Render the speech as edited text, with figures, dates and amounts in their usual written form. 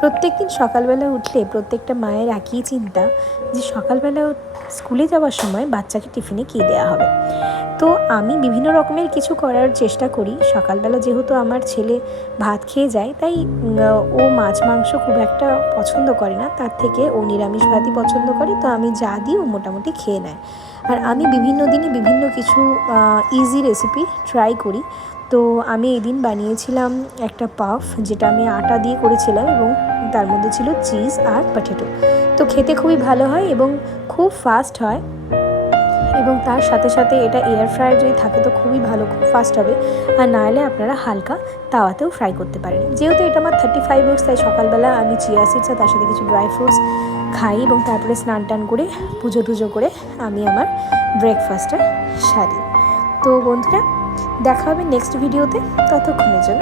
প্রত্যেকদিন সকালবেলা উঠলে প্রত্যেকটা মায়ের একই চিন্তা যে সকালবেলা স্কুলে যাওয়ার সময় বাচ্চাকে টিফিনে কী দেওয়া হবে। তো আমি বিভিন্ন রকমের কিছু করার চেষ্টা করি। সকালবেলা যেহেতু আমার ছেলে ভাত খেয়ে যায়, তাই ও মাছ মাংস খুব একটা পছন্দ করে না, তার থেকে ও নিরামিষ ভাতই পছন্দ করে। তো আমি যা দিই ও মোটামুটি খেয়ে নেয়। আর আমি বিভিন্ন দিনে বিভিন্ন কিছু ইজি রেসিপি ট্রাই করি। তো আমি এদিন বানিয়েছিলাম একটা পাফ, যেটা আমি আটা দিয়ে করেছিলাম এবং তার মধ্যে ছিল চিজ আর পটেটো। তো খেতে খুবই ভালো হয় এবং খুব ফাস্ট হয়, এবং তার সাথে সাথে এটা এয়ার ফ্রায়ার যদি থাকে তো খুবই ভালো, খুব ফাস্ট হবে। আর না হলে আপনারা হালকা তাওয়াতেও ফ্রাই করতে পারেন। যেহেতু এটা আমার 35 মিনিটস, তাই সকালবেলা আমি চিয়া সিডস আর তার সাথে কিছু ড্রাই ফ্রুটস খাই এবং তারপরে স্নান টান করে পুজো টুজো করে আমি আমার ব্রেকফাস্টটা সারি। তো বন্ধুরা, দেখা হবে নেক্সট ভিডিওতে। ততক্ষণের জন্য